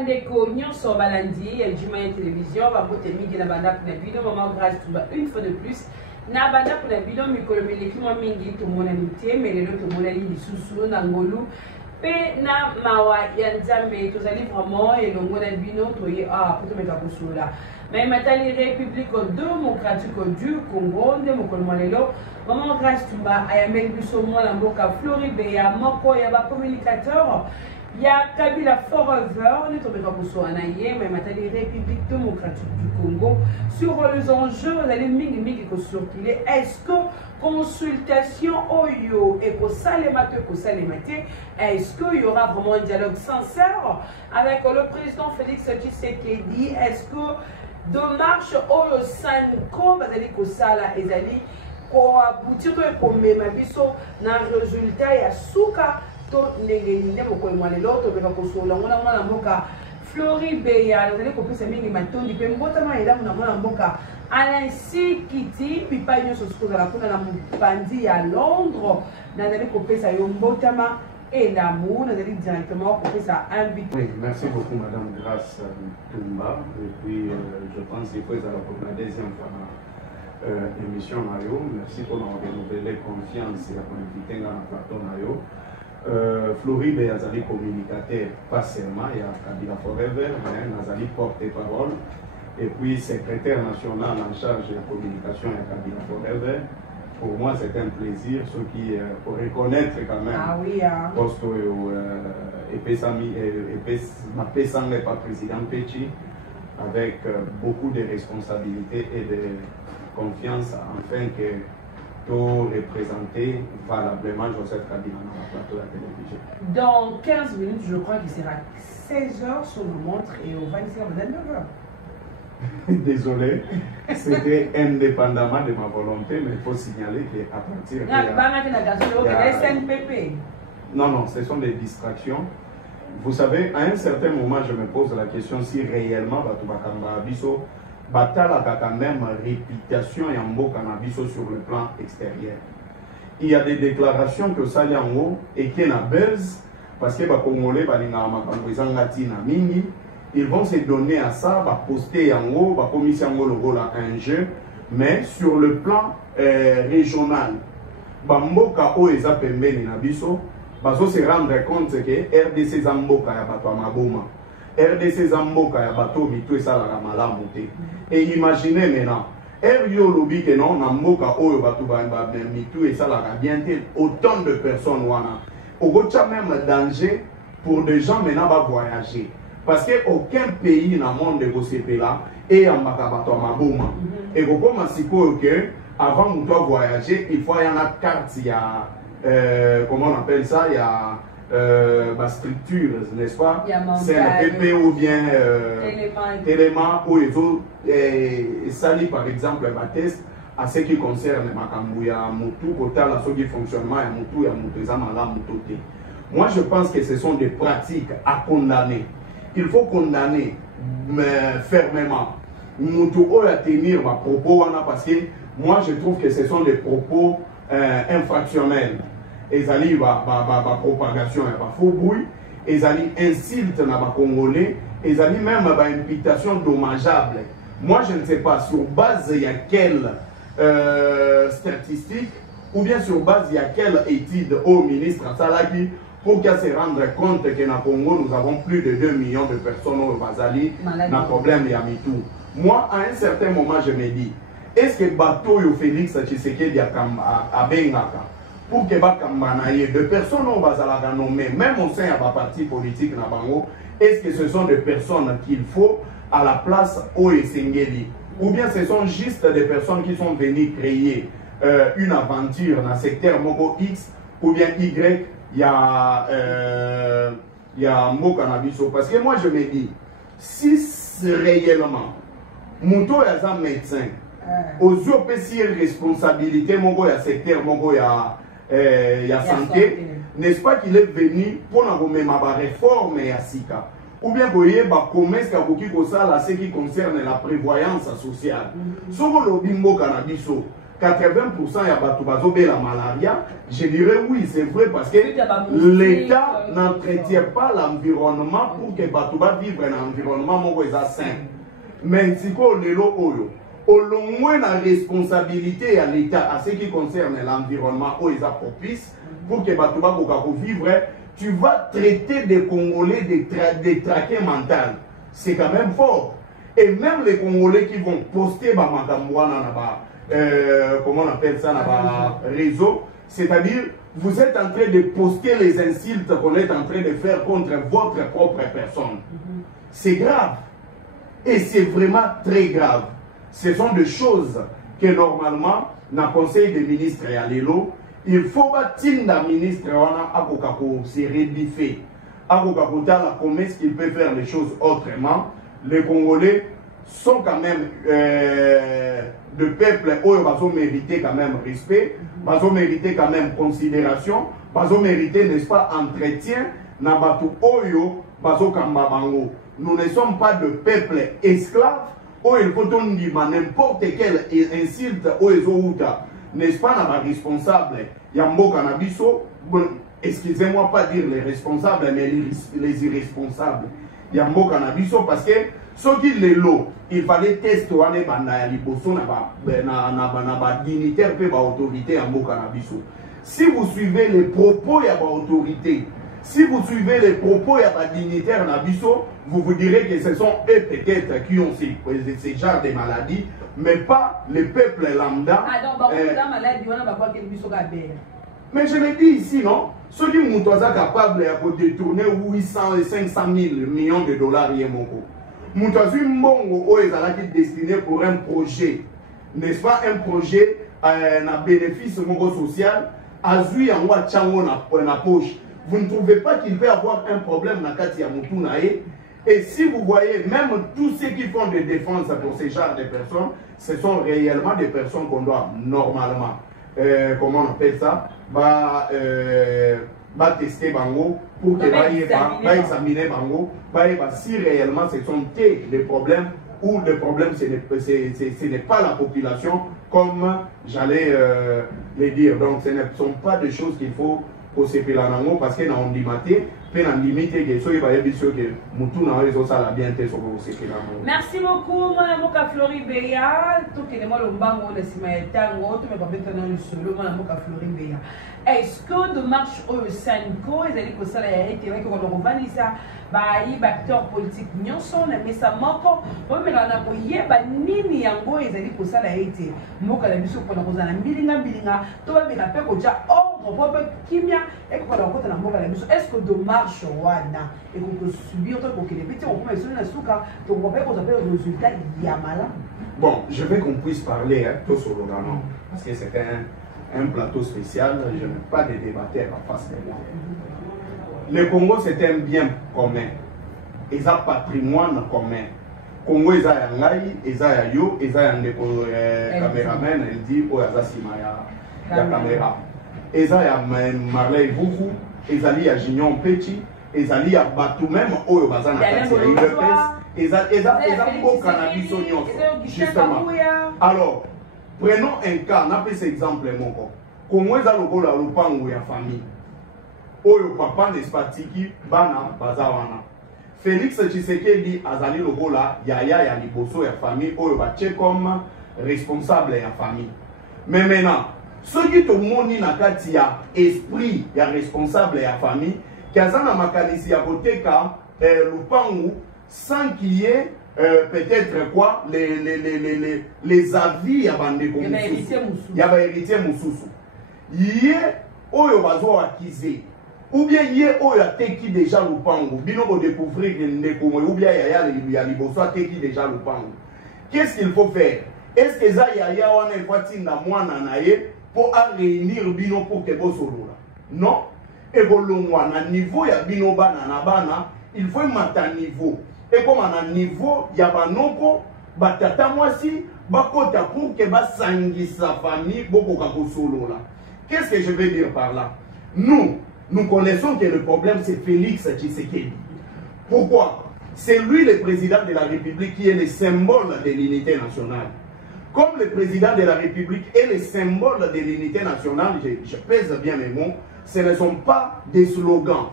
bandeko nyonso balandi Jumaya télévision babote mingi na banda pour bino maman grâce tuba une fois de plus na banda pour bino mikolo meleki mwa mingi tomona nité mais lelo tomona li lisusu na ngolu pe na mawa ya nzambe tozali vraiment elongo na bino toye pour tomeka kosula mais matali république démocratique du Congo nde mokolo malelo maman grâce tuba ayameli biso mwana mboka Floribert ya moko ya ba communicateur ya Kabila Forever, nous sommes en mais matali République démocratique du Congo sur les enjeux, vous allez mingi circuler. Est-ce que consultation oyo et est-ce qu'il y aura vraiment un dialogue sincère avec le président Félix Tshisekedi? Est-ce que de marche oyo sanko bazali kosala ezali ko aboutir ko mema biso na résultat ya suka to ndenge mokolo malelo to beka kosola ngona ngona mboka Floribert ya nazali kopesa mingi matondi pe mbotama elamu na ngona mboka Alain Sikiti pipa nyonso sokozala kuna na mopandi ya Londres nazali kopesa yo mbotama elamu nazali directement kopesa invité. Oui, merci beaucoup Madame Grace Tumba et puis je pense qu'il faut pour la deuxième fois émission Mario. Merci pour nous renouveler confiance et pour inviter dans la plateau Mario. Floribert Azali communicateur, pas seulement, il y a Kabila Forever, mais Azali porte-parole, et puis secrétaire national en charge de la communication à Kabila Forever. Pour moi, c'est un plaisir, ceux qui pour reconnaître quand même. Ah oui, hein. Parce que ma personne n'est pas président Péchi, avec beaucoup de responsabilités et de confiance, afin que représenter valablement Joseph Kabila dans la plateau de la télévision. Dans 15 minutes, je crois qu'il sera 16h sur nos montres et on va essayer à 9h. Désolé, c'était indépendamment de ma volonté, mais il faut signaler qu'à partir SNPP. Non, ce sont des distractions. Vous savez, à un certain moment, je me pose la question si réellement Batubakamba Abiso Batala a même réputation et un beau cannabis sur le plan extérieur. Il y a des déclarations que ça y en haut et qui est en buzz parce que les Congolais ils vont se donner à ça, poster en haut, commisser en haut le rôle à un jeu, mais sur le plan régional, Bamboka o eza pembeni na biso, bazo se rendre compte que RDC Zamboka ya bato maboma. RDC Zamboka ya bato mitu esalaka malamu te. Et imaginez maintenant, RIO lobi que non, Namboka oyo bato mitu esalaka bien te, autant de personnes wana. Ogocha même danger pour des gens maintenant va voyager. Parce qu'aucun pays dans le monde de là est en bato maboma. Et comme siko que avant de voyager, il faut y avoir une carte, il y a comment on appelle ça, il y a ma structure, n'est-ce pas? C'est le PP ou bien élément où il faut salir par exemple un test à ce qui concerne Makambouya, Moutou, Kotala, ce qui fonctionnement, Moutou, Moutou. Moi je pense que ce sont des pratiques à condamner. Il faut condamner fermement. Moutou à tenir ma propos parce que moi je trouve que ce sont des propos infractionnels. Ils allaient ma propagation et ma faux bruit, ils allaient insulter les Congolais, ils allaient même ma imputation dommageable. Moi je ne sais pas sur base il y a quelle statistique ou bien sur base il y a quelle étude au ministre Salaki pour qu'elle se rende compte que dans le Congo nous avons plus de 2 millions de personnes au Bazali dans le problème Yamitou. Moi à un certain moment je me dis, est-ce que bateau yo Félix Tshisekedi a Bengaka pour que de personnes on va la nommer, même au sein de la parti politique na bango, est-ce que ce sont des personnes qu'il faut à la place au Esengeli? Ou bien ce sont juste des personnes qui sont venues créer une aventure dans le secteur Mogo X ou bien Y, il y a Mbo Cannabiso. Parce que moi je me dis, si réellement, Mouto est un médecin, aux OPC responsabilité, Mogo y a secteur, Mogo y a santé, n'est-ce pas qu'il est venu pour la réforme et à Sika? Ou bien vous voyez, ce qui concerne la prévoyance sociale. Si vous avez Mbo Cannabiso, 80% ya bato bazobela malaria, je dirais oui, c'est vrai parce que l'État n'entretient pas l'environnement pour que bato ba vivre dans un environnement moko eza sain. Mais siko lelo oyo, au moins la responsabilité à l'État à ce qui concerne l'environnement où ils sont propices pour que bato ba ko vivre, tu vas traiter des Congolais des traqués mentales. C'est quand même fort. Et même les Congolais qui vont poster comment on appelle ça, réseau, c'est-à-dire vous êtes en train de poster les insultes qu'on est en train de faire contre votre propre personne. C'est grave. Et c'est vraiment très grave. Ce sont des choses que normalement, dans le Conseil des ministres et à l'élo, il faut bâtir la ministre à se rédifier. Comment est-ce qu'il peut faire les choses autrement. Les Congolais sont quand même de peuple où ils ont mérité quand même respect, ils ont mérité quand même considération, ils ont mérité, n'est-ce pas, entretien. Nous ne sommes pas de peuple esclave où il faut dire n'importe quel insulte où ils ont, n'est-ce pas, responsable. Yambo Canabiso, excusez-moi pas dire les responsables, mais les irresponsables. Yambo Canabiso parce que ce qui est l'eau, il fallait tester na dignitaire et autorité Yambo Canabiso. Si vous suivez les propos de l'autorité, si vous suivez les propos de la dignitaire Nabiso, vous vous direz que ce sont eux peut-être qui ont ces genres de maladies, mais pas le peuple lambda. Mais je le dis ici, non? Ceux qui sont capables de détourner 800 et 500 000 millions de dollars, Moutazu Mbongo est destiné pour un projet, n'est-ce pas, un projet à bénéfice social, à Zui en Wachango na poche. Vous ne trouvez pas qu'il peut y avoir un problème dans Katia Moutunae? Et si vous voyez, même tous ceux qui font des défenses pour ces genres de personnes, ce sont réellement des personnes qu'on doit normalement, comment on appelle ça, tester Bango pour que examiner Bango, si réellement ce sont des problèmes ou le problème ce n'est pas la population comme j'allais le dire. Donc ce ne sont pas des choses qu'il faut poser parce que on dit merci beaucoup, Mme Flori Beya. Est-ce que de marche au Sanko, ils allaient que ça a été vrai qu'on a ça, acteurs politiques, nous sommes mais ça manque. Mais on a payé, nini yango, ils allaient que ça a été. Moi, quand la mission qu'on a posé la bilinga, tout va bien après qu'on déjà ordre, kimia, et qu'on a rencontré la mort à la mission. Est-ce que de marche wana et qu'on peut subir autant que les petits, on peut essayer de souka, donc on peut qu'on appelle le résultat Yamala. Bon, je veux qu'on puisse parler tout sur le gagnant, parce que c'est un plateau spécial, je n'ai pas de débatteurs en face de moi. Le Congo, c'est un bien commun. Et un patrimoine commun. Congo, il y a un gaï, il y a yo, il y a un caméraman, il dit, oh, il y a Sima, il y a caméra. Il y a Marley Boufou, il y a Gignon Petit, il y a Batou même, oh, il y a cannabis justement. Alors, prenons un cas, on appelle cet exemple. Comment est-ce que le pango ya famille? Oyo papa n'est pas tiki, bana, bazawana. Félix Tshisekedi azali lokola yaya ya liboso ya famille, oyo bache comme responsable ya famille. Mais maintenant, ceux qui te montrent na kati ya esprit ya responsable ya famille, kazana makanisi ya boteka lupangu sans qu'il y ait peut-être quoi les avis ya bandeko mususu ya ba héritier mususu yé oyo bazo akize ou bien yé oyo ateki déjà lupango bino ko découvrir ndeko ou bien ya liboso ateki déjà lupango. Qu'est-ce qu'il faut faire? Est-ce que ça yaya wana efatinda mwana na ye pour réunir bino pour que bosolola? Non, et bolongwa na niveau ya bino bana na bana, il faut mettre niveau. Et comme à un niveau, il y a banoko, batata mwasi, bakota pour que basangi sa famille, boko kako solo là. Qu'est-ce que je veux dire par là? Nous connaissons que le problème c'est Félix Tshisekedi. Pourquoi? C'est lui le président de la République qui est le symbole de l'unité nationale. Comme le président de la République est le symbole de l'unité nationale, je pèse bien mes mots, ce ne sont pas des slogans,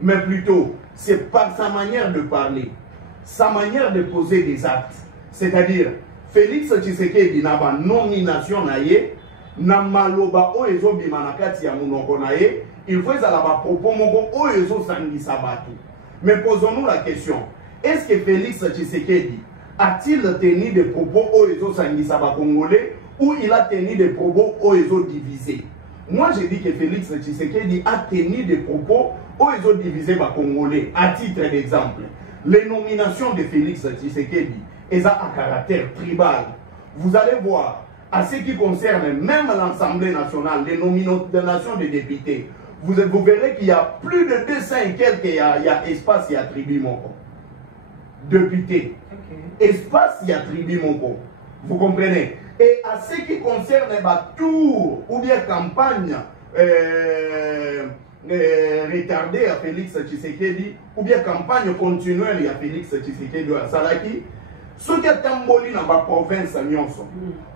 mais plutôt c'est par sa manière de parler, sa manière de poser des actes. C'est-à-dire, Félix Tshisekedi n'a pas nomination naïe, na maloba oezo bimanakati ya munoko naïe, il faut ça la propos moko oezo sangisa batu. Mais posons-nous la question, est-ce que Félix Tshisekedi a-t-il tenu des propos oezo sangisa ba congolais ou il a tenu des propos oezo divisés? Moi je dis que Félix Tshisekedi a tenu des propos oezo divisés ba congolais. À titre d'exemple, les nominations de Félix Tshisekedi est à caractère tribal. Vous allez voir, à ce qui concerne même l'Assemblée nationale, les nominations des députés, vous verrez qu'il y a plus de 200 et quelques, il y a espace et attribut mon député. Okay. Espace et attribut mon. Vous comprenez? Et à ce qui concerne ma tour ou bien campagne retardée à Félix Tshisekedi, ou bien campagne continuelle à Félix Tshisekedi à Salaki, ce qui est tamboli dans la province nyonso.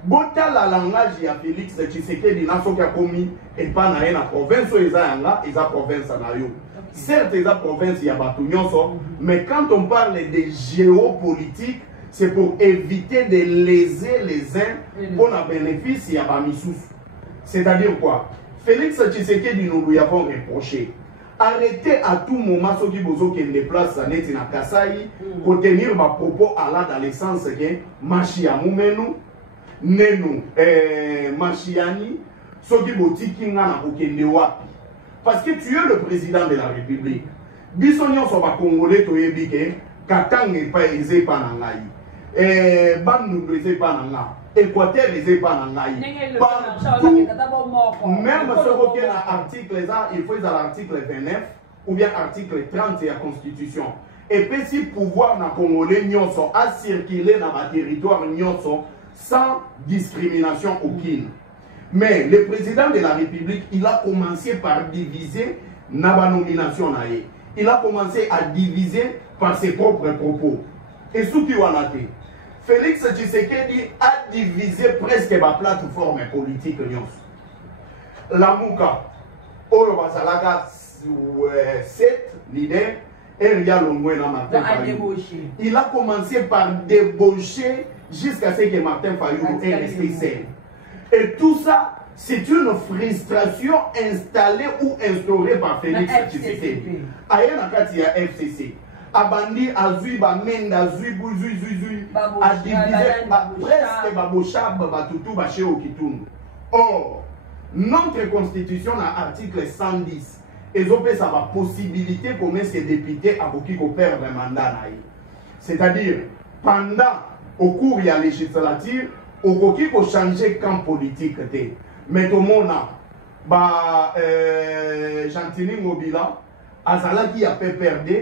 Bota la langage ya Félix Tshisekedi na so qui a commis et pas na la province ezanga eza province na yo. Certes eza province ya batu nyonso, mais quand on parle de géopolitique, c'est pour éviter de léser les uns pour le bénéfice ya ba misusu. C'est-à-dire quoi? Félix Tshisekedi nous lui avons reproché. Arrêtez à tout moment ceux qui vous ont déplacé à Netina Kasai pour tenir ma propos à la dans le sens que Machia Moumenu, Nenu, Machiani, ceux qui vous dit qu'il y a parce que tu es le président de la République. Bisognon sur ma Congolais, tu es dit que Katang n'est pas aisé par Nangaï. Bam nous ne pas Nangaï. Équateur les épanangaï. Même ce qui est l'article, il faut l'article 29 ou bien l'article 30 de la Constitution. Et puis si pouvoir na Congolais nyonso a circulé dans le territoire nyonso sans discrimination aucune. Mais le président de la République, il a commencé par diviser na nomination naïe. Il a commencé à diviser par ses propres propos. Et ce qui a été. Félix Tshisekedi a divisé presque ma plateforme politique. La Mouka, Oyo Basalaka, 7 leaders, et il a commencé par débaucher jusqu'à ce que Martin Fayulu est resté seul. Et tout ça, c'est une frustration installée ou instaurée par Félix Tshisekedi. Aïe Nakati a FCC. Abandi azui ba menda azui buzui a divisé presque babochab batutu baché au kitundu. Or notre constitution à article 110 ils ont fait ça la possibilité pour ces députés à qui perdre un mandat. C'est-à-dire pendant au cours de la législature au qui faut changer camp politique mais tout le monde ba Gentili Mobila azala qui a fait perdre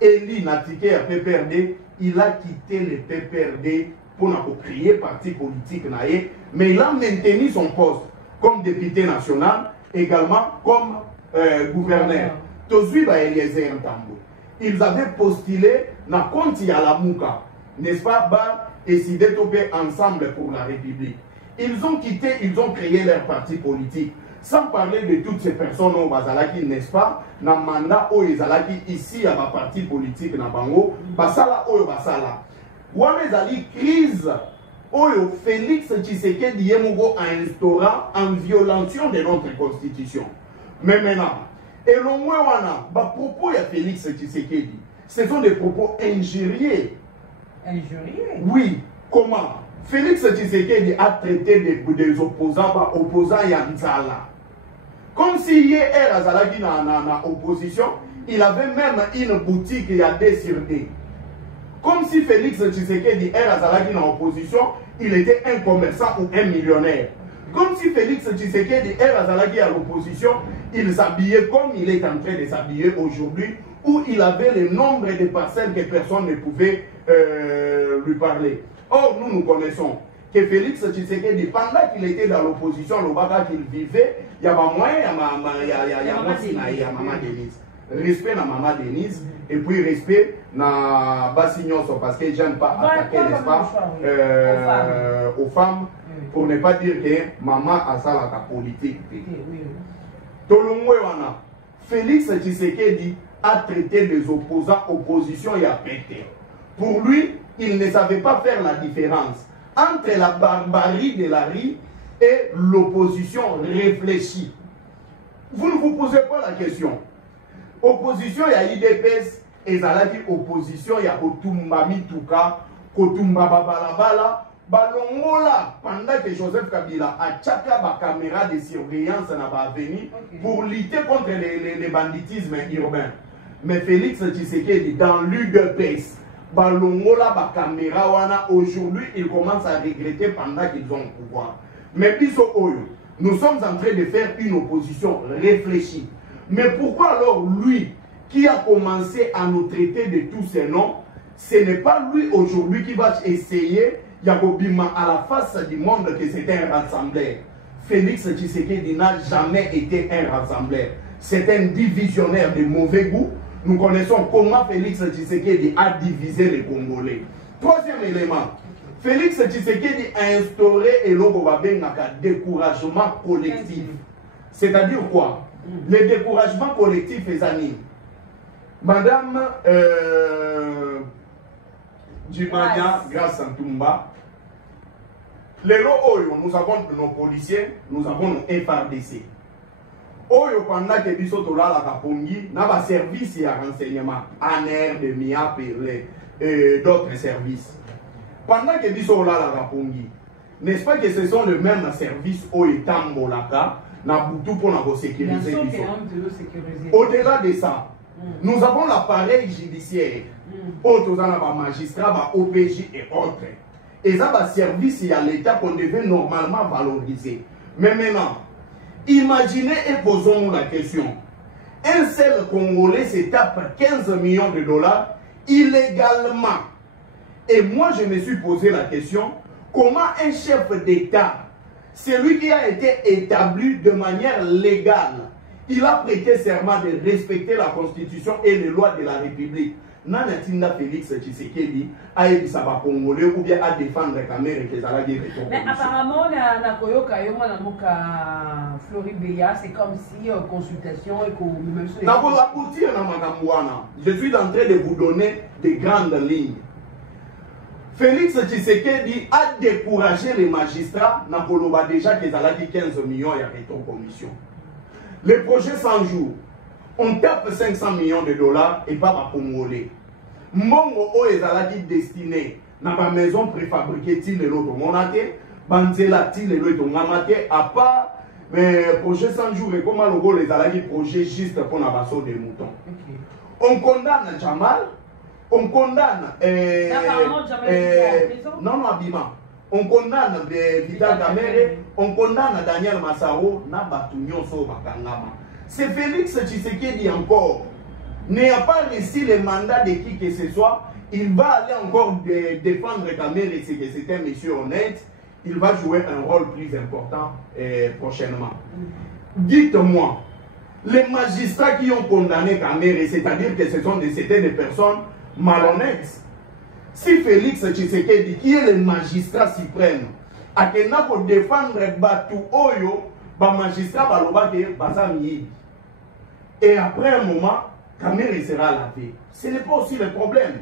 Eli Natike a PPRD, il a quitté le PPRD pour créer parti politique, mais il a maintenu son poste comme député national, également comme gouverneur. Ils avaient postulé dans compte à la Mouka, n'est-ce pas, décidé de tomber ensemble pour la République. Ils ont quitté, ils ont créé leur parti politique. Sans parler de toutes ces personnes au Bazalaki, n'est-ce pas, dans le mandat où ils sont ici à ma parti politique, dans Bango, Basala ou Basala. Ouamezali crise, où Félix Tshisekedi Yemugo a instauré en violation de notre constitution. Mais maintenant, et l'on voit, propos de Félix Tshisekedi, ce sont des propos injurieux. Injurieux? Oui. Comment? Félix Tshisekedi a traité des opposants, opposants Yanzala. Comme s'il y avait Azalagi dans l'opposition, il avait même une boutique il y a des sur des. Comme si Félix Tshisekedi était Azalagi dans l'opposition, il était un commerçant ou un millionnaire. Comme si Félix Tshisekedi était Azalagi à l'opposition, il s'habillait comme il est en train de s'habiller aujourd'hui, où il avait le nombre de parcelles que personne ne pouvait lui parler. Or, nous connaissons que Félix Tshisekedi, pendant qu'il était dans l'opposition, le baga qu'il vivait, il y avait moyen, il y a Maman Denise. respect na maman Denise et puis respect na Bassignoso parce que j'aime pas attaquer l'espace aux femmes pour ne pas dire que maman a ça la politique. Tolongwewana, Félix Tshisekedi a traité des opposants, opposition et a pété. Pour lui, il ne savait pas faire la différence entre la barbarie de la rue et l'opposition réfléchie. Vous ne vous posez pas la question. Opposition, il y a IDPS, et ça dit opposition, il y a Kotumba Mituka, Kotumba Babalabala, Balongola, pendant que Joseph Kabila a tchaké la caméra de surveillance n'a venu pour lutter contre les banditismes urbains. Mais Félix Tshisekedi, dans l'UDPS, Balongola, la caméra, aujourd'hui, il commence à regretter pendant qu'ils ont le pouvoir. Mais Biso Oyo, nous sommes en train de faire une opposition réfléchie. Mais pourquoi alors lui, qui a commencé à nous traiter de tous ces noms, ce n'est pas lui aujourd'hui qui va essayer Yakobima à la face du monde que c'était un rassembleur. Félix Tshisekedi n'a jamais été un rassembleur. C'est un divisionnaire de mauvais goût. Nous connaissons comment Félix Tshisekedi a divisé les Congolais. Troisième élément, Félix Tshisekedi a instauré un découragement collectif. C'est-à-dire quoi? Le découragement collectif est animé. Madame Djibania Grâce Santumba, nous avons nos policiers, nous avons nos FRDC. Oyo pendant que biso tola la kapongi, n'a pas service et renseignement, ANR, de MIAP et d'autres services. Pendant que biso la kapongi, n'est-ce pas que ce sont les mêmes services au Tambolaka, na boutou pour nous sécuriser. Au-delà de ça, nous avons l'appareil judiciaire, autres magistrats, OPJ et autres. Et ça va service à l'État qu'on devait normalement valoriser. Mais maintenant, imaginez et posons-nous la question. Un seul Congolais se tape 15 millions de dollars illégalement. Et moi, je me suis posé la question, comment un chef d'État, celui qui a été établi de manière légale, il a prêté serment de respecter la Constitution et les lois de la République. Nanatinda Félix Tshisekedi a été ça Congolais ou bien à défendre la caméra et les Alagés. Mais apparemment, na Koyoka Floribéa, c'est comme si consultation et même je suis en train de vous donner des grandes lignes. Félix Tshisekedi a découragé les magistrats. Nakoloba déjà qu'ils ont 15 millions et en commission. Le projet 100 jours. On tape 500 millions de dollars et pas par Congolais. Mbongo o ezalaki destiné na ba maison préfabriquée til le loto monate, banzela til le loto ngamate, à part projet 100 jours et comment le gros les alaki projet juste pour na basso des moutons. On condamne Jamal, on condamne non Abima. On condamne Vital Kamere, on condamne Daniel Massaro, na batunyo so bakangama. C'est Félix Tshisekedi encore. N'a pas reçu le mandat de qui que ce soit. Il va aller encore défendre Kamere, c'est que c'est un monsieur honnête. Il va jouer un rôle plus important prochainement. Dites-moi, les magistrats qui ont condamné Kamere, c'est-à-dire que c'était des personnes malhonnêtes. Si Félix Tshisekedi, qui est le magistrat suprême, a tenu pour défendre Batu Oyo, le magistrat va le et après un moment, Kamere sera lavé. Ce n'est pas aussi le problème.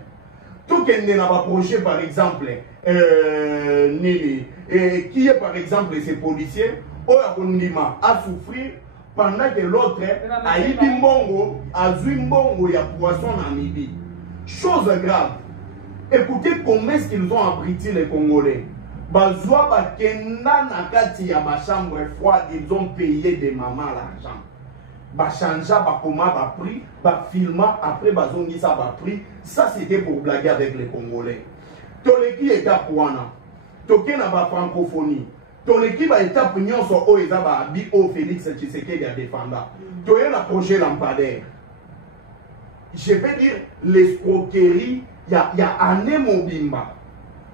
Tout qui n'a pas projet, par exemple, qui est par exemple ces policiers, a souffert pendant que l'autre a eu un bongo, a eu un bongo, il y a poisson en midi. Chose grave. Écoutez comment est-ce qu'ils ont abrité les Congolais. Bazwa bakenda nakati ya chambre froide, ils ont payé des mamans l'argent. Bachanja bakoma ba prix, ba filma après bazongi ça ba prix. Ça c'était pour blaguer avec les Congolais. Toleki étape wana. Tokena ba francophonie. Toleki ba étape nyonso o eza ba bi o Félix Tshisekedi a défenda. Toyena projet lampadaire. Je vais dire l'escroquerie, il y a année Mobimba.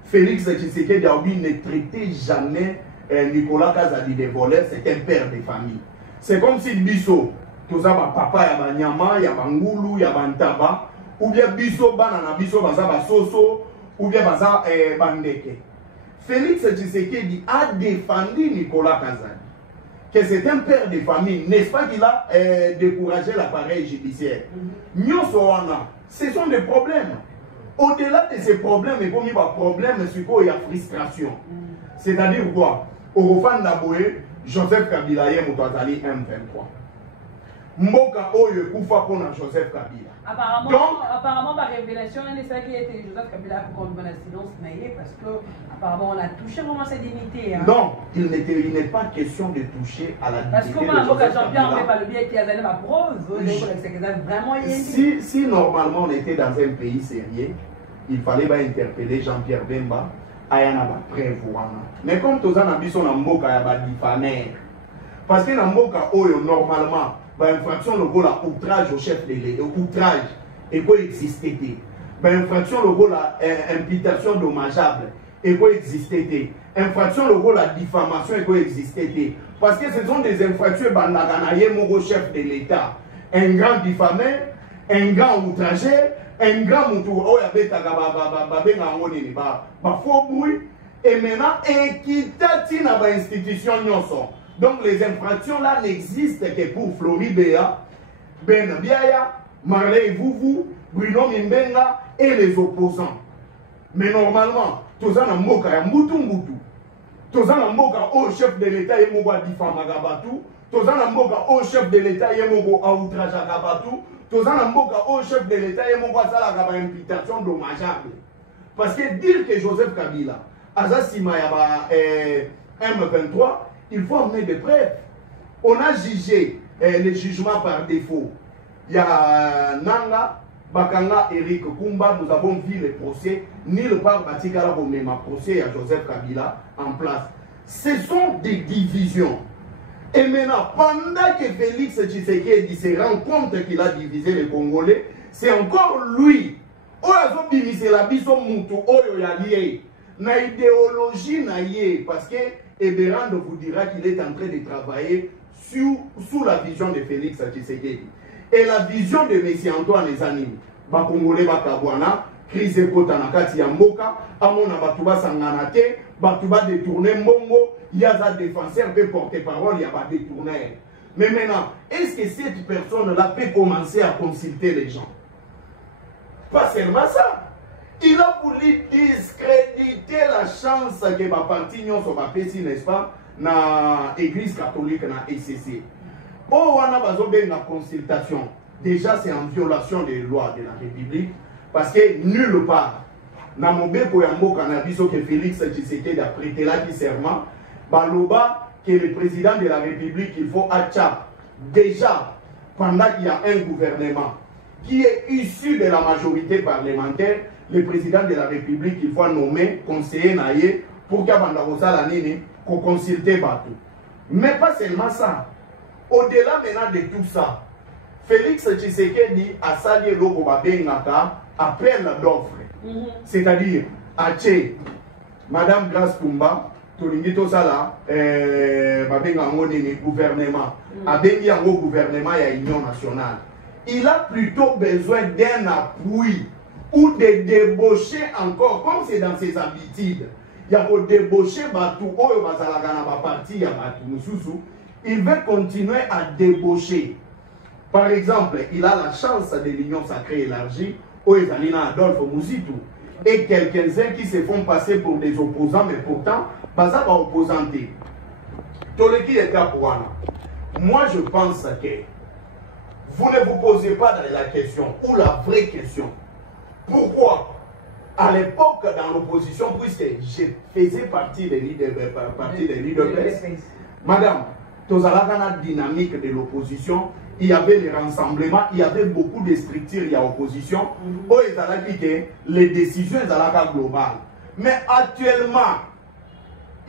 Félix Tshisekedi ne traitait jamais Nicolas Kazadi des voleurs, c'est un père de famille. C'est comme si Bisso, toza ba papa ya banyama ya bangulu ya bantaba ou bien biso bana na biso baza basoso ou bien baza bandeke. Félix Tshisekedi a défendu Nicolas Kazadi que c'est un père de famille, n'est-ce pas qu'il a découragé l'appareil judiciaire. Ce sont des problèmes. Au-delà de ces problèmes, il y a des problèmes, il y a frustration. C'est-à-dire quoi? Au fan d'Aboué, Joseph Kabila est Moutazali M23. Mboka Oye Koufa pour Joseph Kabila. Apparemment, ma révélation, c'est ça qui a été Joseph Kabila pour qu'on ait silence naïe parce que apparemment on a touché vraiment sa dignité. Hein. Non, il n'est pas question de toucher à la dignité. Parce que comment Mboka Jean-Pierre fait par le biais qui a donné ma preuve, vraiment si normalement on était dans un pays sérieux, il fallait pas interpeller Jean-Pierre Bemba, ayana ba prévoana. Mais comme tous en habitent na Mboka ya ba diffamaire. Parce que na Mboka Oyo normalement infraction le rôle à outrage au chef de l'État, outrage et quoi exister. Infraction le rôle à imputation dommageable et quoi exister. Infraction le rôle à diffamation et quoi exister. Parce que ce sont des infractions bandaganaye mon chef de l'État. Un grand diffamé, un grand outragé, un grand moutou, oh yabeta babenga ngoni ba faux bruit et maintenant équitati na ba institution nyonso. Donc les infractions là n'existent que pour Floribéa, Ben Biaya, Marley Vouvou, Bruno Mimbenga et les opposants. Mais normalement, tous en Mboka ya Mbutu, tous en Mboka au chef de l'État et Mogo diffama Gabatu, tous en Mboka au chef de l'État et Mogo outrage Gabatu, tous en Mboka au chef de l'État et Mogo Sala Gaba imputation dommageable. Parce que dire que Joseph Kabila, Azasima Yaba M23, il faut amener des preuves. On a jugé les jugements par défaut. Il y a Nanga, Bakanga, Eric Kumba, nous avons vu les procès. Nulle part, Batikala, même procès à Joseph Kabila en place. Ce sont des divisions. Et maintenant, pendant que Félix Tshisekedi se rend compte qu'il a divisé les Congolais, c'est encore lui. Na idéologie naïe, parce que Eberand vous dira qu'il est en train de travailler sous la vision de Félix Tshisekedi. Et la vision de M. Antoine Ezanimi, Bakongole Bakabwana, crise Kotanakati Yamboka, Amona Batuba Sanganate, Batuba détourné Mbongo, Yaza défenseur peut porter parole, Yaba détourné. Mais maintenant, est-ce que cette personne-là peut commencer à consulter les gens? Pas seulement ça. Il a voulu discréditer la chance que ma partie soit passée, n'est-ce pas, dans l'église catholique, dans ECC. Bon, on a besoin de consultation. Déjà, c'est en violation des lois de la République, parce que nulle part, dans mon béco yambo cannabiso que Félix Tshisekedi a prêté là qui serment, Baloba, que le président de la République, il faut atcha. Déjà, pendant qu'il y a un gouvernement qui est issu de la majorité parlementaire, le président de la République, il faut nommer conseiller naïe pour qu'il y ait consulter partout. Mais pas seulement ça. Au-delà maintenant de tout ça, Félix Tshisekedi a sali logo babengaka appel d'offres. C'est-à-dire, Ache, Madame Grace Kumba, Tolingito Sala, babenga ngoni gouvernement, abengi yango gouvernement ya Union nationale. Il a plutôt besoin d'un appui ou de débaucher encore, comme c'est dans ses habitudes. Il y a pour débaucher Batou, il veut continuer à débaucher. Par exemple, il a la chance de l'Union sacrée élargie, Adolphe Mouzitou, et quelques-uns qui se font passer pour des opposants, mais pourtant, Baza va opposanter. Moi, je pense que vous ne vous posez pas dans la question, ou la vraie question. Pourquoi? À l'époque, dans l'opposition, puisque je faisais partie des leaders Madame, dans la dynamique de l'opposition, il y avait les rassemblements, il y avait beaucoup de structures, il y a opposition. Les décisions sont globales. Mais actuellement,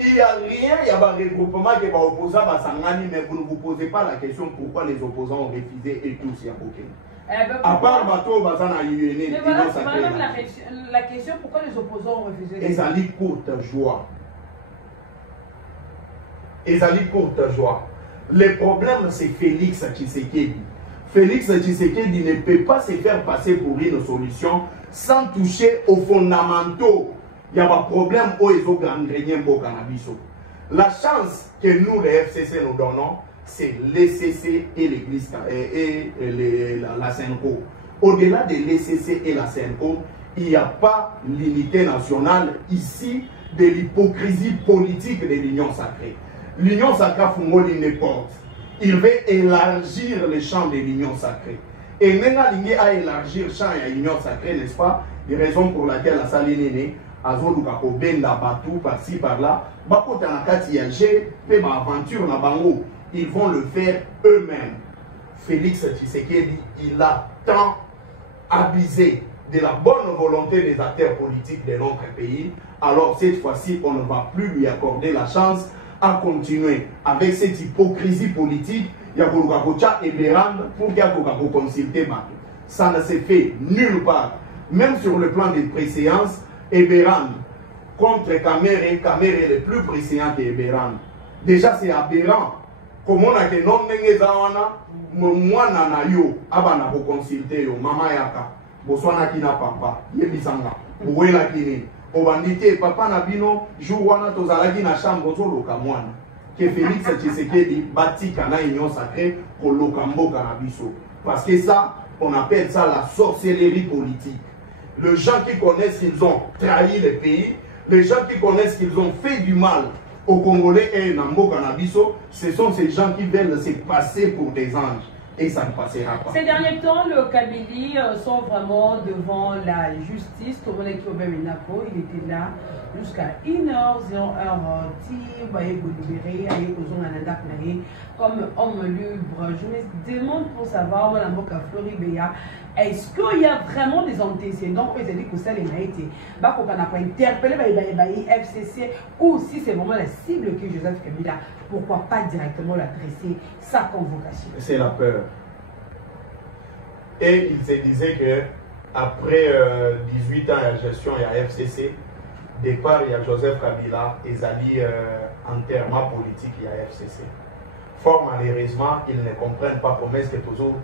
il n'y a rien, il y a un regroupement qui va opposer à Sangani, mais vous ne vous posez pas la question pourquoi les opposants ont refusé et tout, il y a aucun. À part Bateau, Bazana Yéné, la question, pourquoi les opposants ont refusé? Ils ont dit courte joie. Ils ont dit courte joie. Le problème, c'est Félix Tshisekedi. Félix Tshisekedi ne peut pas se faire passer pour une solution sans toucher aux fondamentaux. Il y a un problème où ils ont gangréné Mbokanabiso. La chance que nous, les FCC, nous donnons, c'est l'ECC et l'église et la SENCO. Au-delà de l'ECC et la SENCO, il n'y a pas l'unité nationale ici de l'hypocrisie politique de l'Union sacrée. L'Union sacrée fungoli une porte. Il veut élargir le champ de l'Union sacrée. Et maintenant, il a élargir le champ de l'Union sacrée, n'est-ce pas? Les raisons pour lesquelles la salle est née, Azoluka Benda Batou, par-ci, par-là, Bako Tanakati Yalje, fait ma aventure na Bango. Ils vont le faire eux-mêmes. Félix Tshisekedi, il a tant abusé de la bonne volonté des acteurs politiques de notre pays. Alors cette fois-ci, on ne va plus lui accorder la chance à continuer avec cette hypocrisie politique. Il y a et Béran pour qu'il y ait consulter. Ça ne s'est fait nulle part. Même sur le plan des préséances, Ebéran contre Kamere, Kamere est le plus préséant que Ebéran. Déjà, c'est aberrant. Comment on a que non nengezawana, moi na yo, abana ko consulter yo, mama yaka, boswana kina papa, yebisanga, bouela kini, obandite papa na bino, jour wana tozalaki na chambre zoloka mwana. Que Félix Tshisekedi batika na union sacrée koloka mboka na biso. Parce que ça, on appelle ça la sorcellerie politique. Les gens qui connaissent qu'ils ont trahi le pays, les gens qui connaissent qu'ils ont fait du mal aux Congolais et Nambo Canabiso, ce sont ces gens qui veulent se passer pour des anges. Et ça ne passera pas. Ces derniers temps, le Kabylie sont vraiment devant la justice. Il était là jusqu'à 1h01. Comme homme libre. Je me demande pour savoir, est-ce qu'il y a vraiment des antécédents? C'est-à-dire que ça a été interpellé par les FCC, ou si c'est vraiment la cible que Joseph Kabila, pourquoi pas directement l'adresser sa convocation? C'est la peur. Et il se disait que après 18 ans de gestion, il y a FCC, départ, il y a Joseph Kabila, et Zali enterrement politique, il y a FCC. Fort malheureusement, ils ne comprennent pas comment est-ce que toujours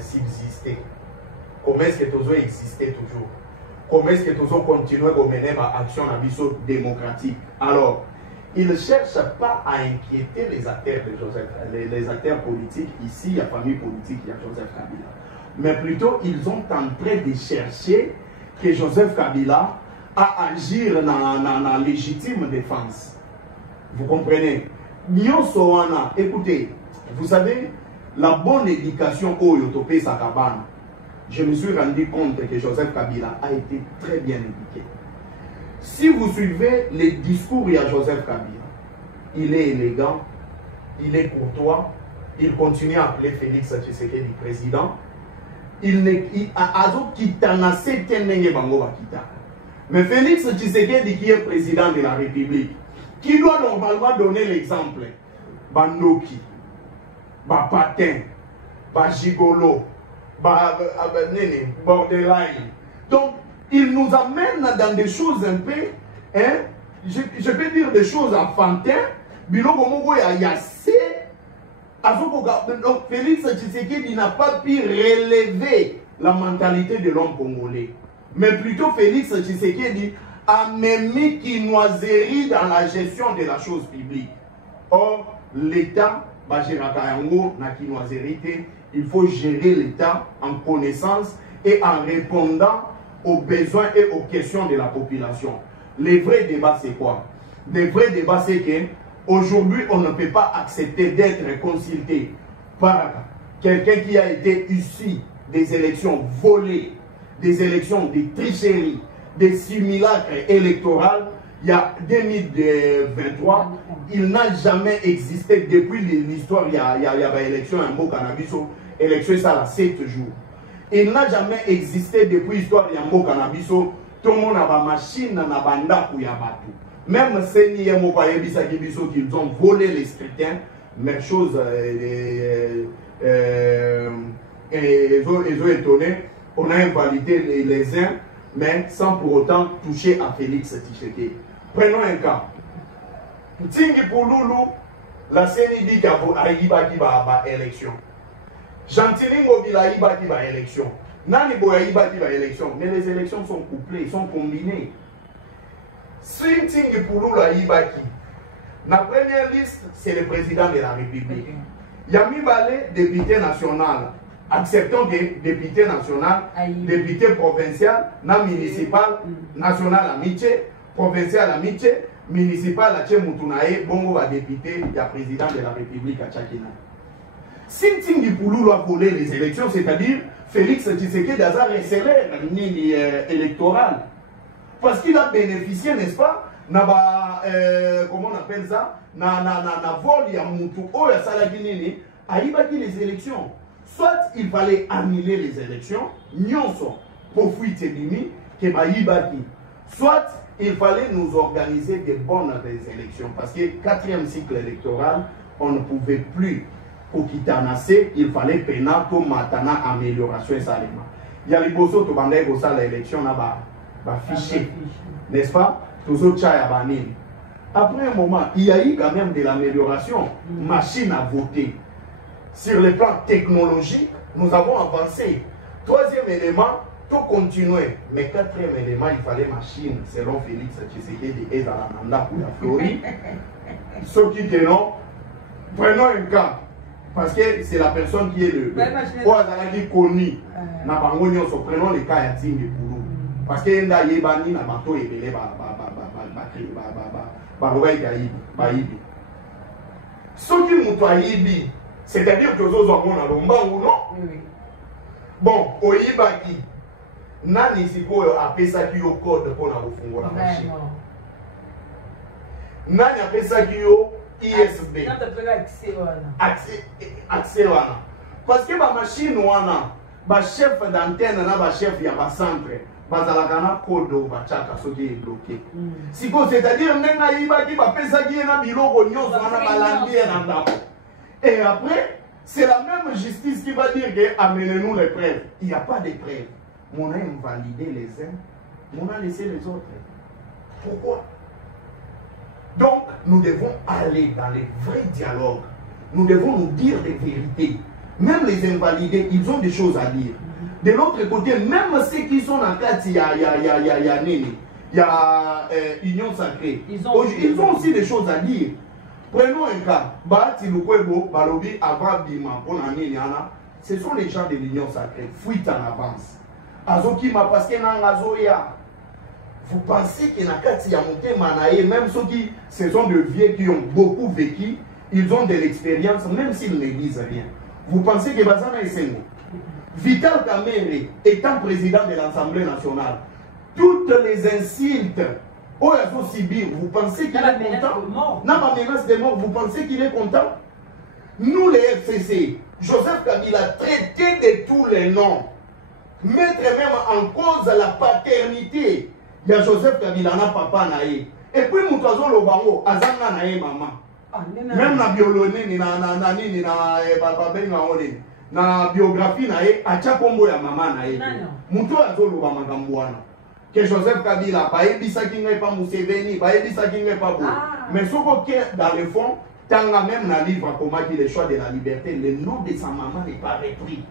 subsister. Comment est-ce que toujours exister toujours. Comment est-ce que toujours continuer à mener ma action à biseau démocratique. Alors, ils ne cherchent pas à inquiéter les acteurs de Joseph, les acteurs politiques. Ici, il y a famille politique, il y a Joseph Kabila. Mais plutôt, ils sont en train de chercher que Joseph Kabila a agir dans la légitime défense. Vous comprenez? Écoutez, vous savez, la bonne éducation au Yotopé Sakabana, je me suis rendu compte que Joseph Kabila a été très bien éduqué. Si vous suivez les discours de Joseph Kabila, il est élégant, il est courtois, il continue à appeler Félix Tshisekedi président. Mais Félix Tshisekedi qui est président de la République, qui doit normalement donner l'exemple, Bandoki, Patin, Gigolo, Borderline. Donc, il nous amène dans des choses un peu, hein, je peux dire des choses enfantines, donc Félix Tshisekedi n'a pas pu relever la mentalité de l'homme congolais. Mais plutôt Félix Tshisekedi a même mis quinoiserie dans la gestion de la chose publique. Or, l'État, il faut gérer l'État en connaissance et en répondant aux besoins et aux questions de la population. Le vrai débat, c'est quoi? Le vrai débat, c'est qu'aujourd'hui, on ne peut pas accepter d'être consulté par quelqu'un qui a été issu des élections volées, des élections de tricherie, des simulacres électoraux. Il y a 2023, il n'a jamais existé depuis l'histoire. Il y a élection en Mbo Cannabis, élection ça a 7 jours. Il n'a jamais existé depuis l'histoire de Mbo Cannabis. Tout le monde a une machine dans la banda pour y avoir tout. Même si qu'ils ont volé les scrutins, même chose, ils ont étonné, on a invalidé les uns, mais sans pour autant toucher à Félix Tshisekedi. Prenons un cas. Tingi Pouloulou, la CENI dit qu'il y a élection. Gentili Mobila y a élection. Nani Boya y a élection. Mais les élections sont couplées, sont combinées. Swinting pour nous la Ibaki. La première liste, c'est le président de la République. Yami Balé, député national. Acceptons que député national, député provincial, municipal, national amitié, provincial amitié, municipal à Tchemoutunae, bongo va député, il y a président de la République à Tchakina. Sintingi Poulou a volé les élections, c'est-à-dire Félix Tshisekedi a resserré électoral. Parce qu'il a bénéficié, n'est-ce pas, comment on appelle ça, na vol ya mutu o ya salaginini, a ibaki les élections. Soit il fallait annuler les élections, nyonso, pour fuite bimi, que ba ibaki. Soit il fallait nous organiser des bonnes élections. Parce que 4e cycle électoral, on ne pouvait plus. Pour quitter il fallait pénal pour matana amélioration et salement. Il y a les bossos qui ont l'élection là-bas, fiché. N'est-ce pas? Tous autres chats à banir. Après un moment, il y a eu quand même de l'amélioration. Machine à voter. Sur le plan technologique, nous avons avancé. 3e élément, tout continuer. Mais 4e élément, il fallait machine, selon Félix Tshisekedi et dans la mandat pour la Floride. Ceux qui diront, prenons un cas. Parce que c'est la personne qui est le qui connu. Prenons le cas de Poulou. Parce que y a des bani na bateau et belé ceux qui m'ont aïbi, c'est-à-dire que nous avons un lomba ou non? Bon, au Ibaki, nani sipo appelle ça qui au code pour la refongo la machine. Nani appelle ça qui au ISB. Accès wana. Parce que ma machine wana, ma chef d'antenne na ba chef ya ba centre, bazalaka na code ba chaka soki est bloqué. C'est-à-dire nenga ibaki ba pesa ki na biloko nyonso na balandi na ndako. Et après, c'est la même justice qui va dire que amenez-nous les preuves. Il n'y a pas de preuves. On a invalidé les uns, on a laissé les autres. Pourquoi? Donc, nous devons aller dans les vrais dialogues. Nous devons nous dire des vérités. Même les invalidés, ils ont des choses à dire. De l'autre côté, même ceux qui sont en cas, il y a Union Sacrée. Ils ont aussi des choses à dire. Prenons un cas. Ce sont les gens de l'Union Sacrée. Fuite en avance. Parce que vous pensez qu'il y a même ceux qui ce sont de vieux qui ont beaucoup vécu, ils ont de l'expérience, même s'ils ne disent rien. Vous pensez que Bazana est Sengo, Vital Kamere étant président de l'Assemblée nationale, toutes les insultes, vous pensez qu'il est content? Non, ma menace de mort, vous pensez qu'il est content? Nous, les FCC, Joseph Kabila a traité de tous les noms, mettre même en cause la paternité. Il y a Joseph Kabila na papa nae. Et puis Moutazo Lobango, Azanga nae maman. Même la biologie, na biographie nae, acha kombo ya maman nae. Moutazo Lobanga Mbouana. Que Joseph Kabila, Baebisa qui n'est pas Mousseveni, Baebisa qui n'est pas beau. Mais ce qui est dans le fond, tant même dans le livre comment dit le choix de la liberté, le nom de sa maman n'est pas repris.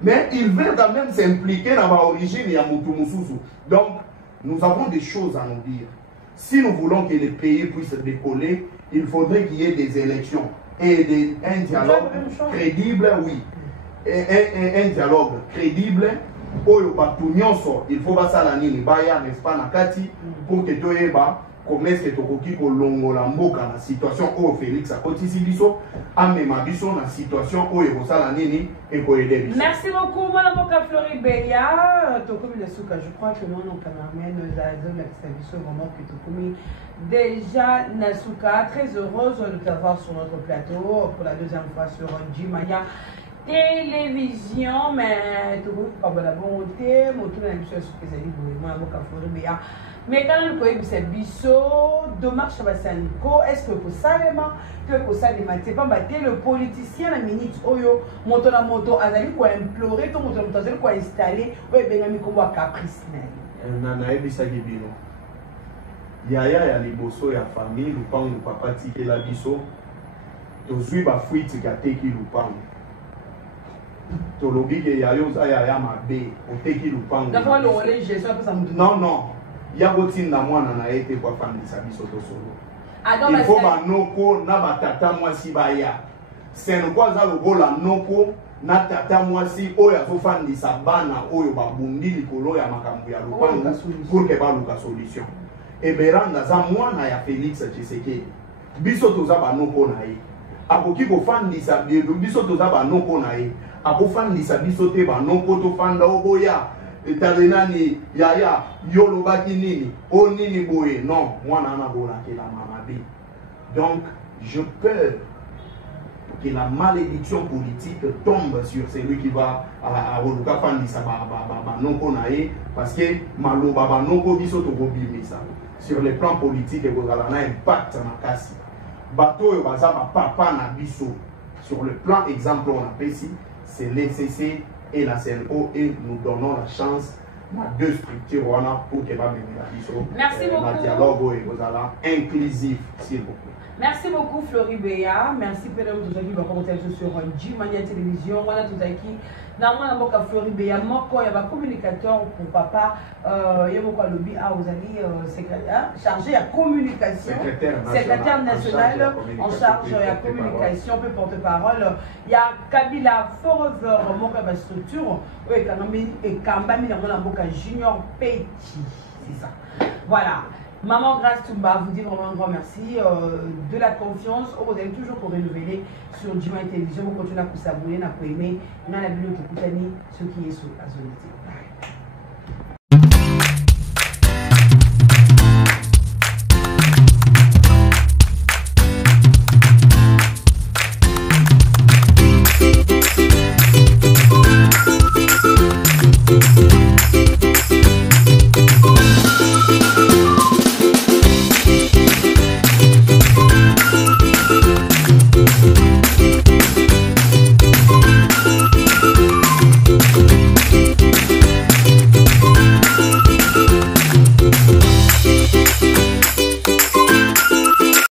Mais il veut quand même s'impliquer dans l'origine de Moutou Moussoussou. Donc, nous avons des choses à nous dire. Si nous voulons que le pays puisse décoller, il faudrait qu'il y ait des élections et un dialogue crédible, oui. Un dialogue crédible. Il faut que ça n'est pas nakati pour que tu aies comment est-ce que tu as la situation où Félix a cotisé biso, amema biso na situation où il faut ça et merci beaucoup, Madame Flori Beya. Je crois que moi, nos camarades, nous avons vraiment que tu déjà Nasuka, très heureuse de t'avoir sur notre plateau pour la deuxième fois sur Jimaya télévision, mais tu vois pas la volonté, mon tour n'a pas ce que j'ai dit pour moi, Flori Beya. Mais quand le pays c'est biso, dommage ça va s'anico. Est-ce que pour ça vraiment, que pour ça les matières pas battre le politicien la minute oyo moto la moto azali quoi implorer ton moto azali quoi installer ouais benami comme un caprice nana ebisa kibino yaya ya liboso ya famille lupango papa tike la biso tozwi bafuiti kateki lupango tolobi ke yayo za ya mabe oteki lupango non ya kotinda mwana na ye te koafandisa biso tosolo il faut banoko na batata mwasi baya senoko aza lokola noko na tata mwasi oyo azofandisa bana oyo babundi likolo ya makambo ya lupango pour ke baluka solution eberanga aza mwana ya Félix Tshisekedi biso toza banoko na ye akoki kofandisa biso toza banoko na ye akofandisa biso te banoko tofanda oboya etalenani yaya yolobaki nini o nini boye non mwana ana bolakela mamabe. Donc je peur que la malédiction politique tombe sur celui qui va à Oluka Fandisa banoko na ye parce que maloba banoko biso tokobimisa sur le plan politique et vous avez un impact na kasi bato yo baza ba papa na biso sur le plan exemple on appelle ici c'est l'ECC et la CNO et nous donnons la chance à deux structures pour que va mener la biso. Merci beaucoup. Le dialogue et vous allez inclusif s'il vous plaît. Merci beaucoup Floribéa, merci Pedro Tozaki va commenter sur Jimania Télévision. Voilà Tozaki dans mon amour Floribéa, moi quand il y a un communicateur pour papa, il y a beaucoup lobby à vous allez secrétaire chargé à communication, secrétaire national en charge de la communication, peu porte-parole. Il y a Kabila Forever, mon cap structure, et Kambami dans mon amour Junior Petit, c'est ça. Voilà. Maman Grâce Toumba vous dit vraiment un grand merci de la confiance. Vous allez toujours pour renouveler sur Jima Télévision. Vous continuez à vous abonner, à vous aimer. On a la vidéo qui est ce qui est sur la zone.